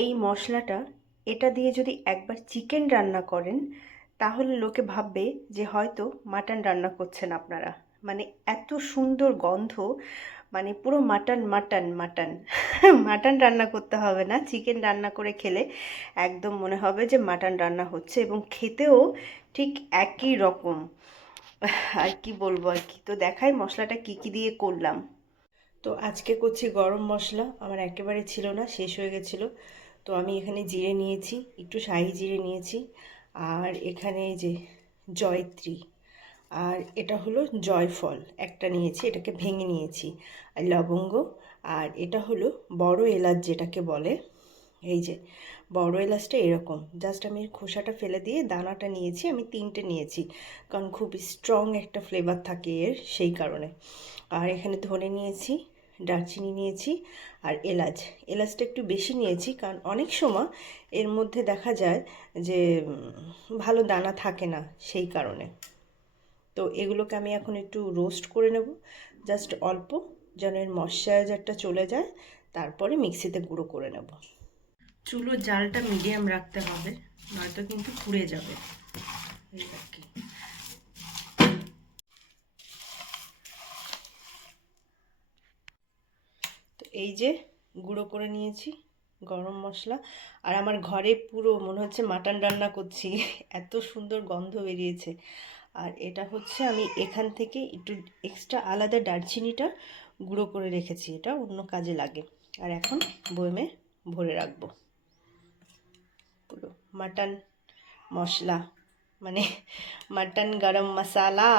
এই মশলাটা, এটা দিয়ে যদি একবার চিকেন রান্না করেন তাহলে লোকে ভাববে যে হয়তো মাটন রান্না করছেন আপনারা। মানে এত সুন্দর গন্ধ, মানে পুরো মাটন মাটন মাটন। মাটন রান্না করতে হবে না, চিকেন রান্না করে খেলে একদম মনে হবে যে মাটন রান্না হচ্ছে, এবং খেতেও ঠিক একই রকম। আর কি বলবো, আর কি, তো দেখাই মশলাটা কি কি দিয়ে করলাম। তো আজকে করছি গরম মশলা, আমার একেবারে ছিল না, শেষ হয়ে গেছিলো। তো আমি এখানে জিরে নিয়েছি, একটু শাহি জিরে নিয়েছি, আর এখানে এই যে জয়ত্রী, আর এটা হলো জয়ফল একটা নিয়েছি, এটাকে ভেঙে নিয়েছি, আর লবঙ্গ, আর এটা হলো বড় এলাচ যেটাকে বলে। এই যে বড় এলাচটা এরকম, জাস্ট আমি খোসাটা ফেলে দিয়ে দানাটা নিয়েছি, আমি তিনটে নিয়েছি, কারণ খুব স্ট্রং একটা ফ্লেভার থাকে এর, সেই কারণে। আর এখানে ধনে নিয়েছি, দারচিনি নিয়েছি, আর এলাচ। এলাচটা একটু বেশি নিয়েছি কারণ অনেক সময় এর মধ্যে দেখা যায় যে ভালো দানা থাকে না, সেই কারণে। তো এগুলোকে আমি এখন একটু রোস্ট করে নেব, জাস্ট অল্প, যেন এর ময়শ্চারাইজারটা চলে যায়, তারপরে মিক্সিতে গুঁড়ো করে নেব। চুলোর জালটা মিডিয়াম রাখতে হবে, নয়তো কিন্তু পুড়ে যাবে। এই আর কি। তো এই যে গুঁড়ো করে নিয়েছি গরম মশলা, আর আমার ঘরে পুরো মনে হচ্ছে মাটন রান্না করছি, এত সুন্দর গন্ধ বেরিয়েছে। আর এটা হচ্ছে আমি এখান থেকে একটু এক্সট্রা আলাদা দারচিনিটা গুঁড়ো করে রেখেছি, এটা অন্য কাজে লাগে। আর এখন বয়মে ভরে রাখবো পুরো মাটন মশলা, মানে মাটন গরম মশলা।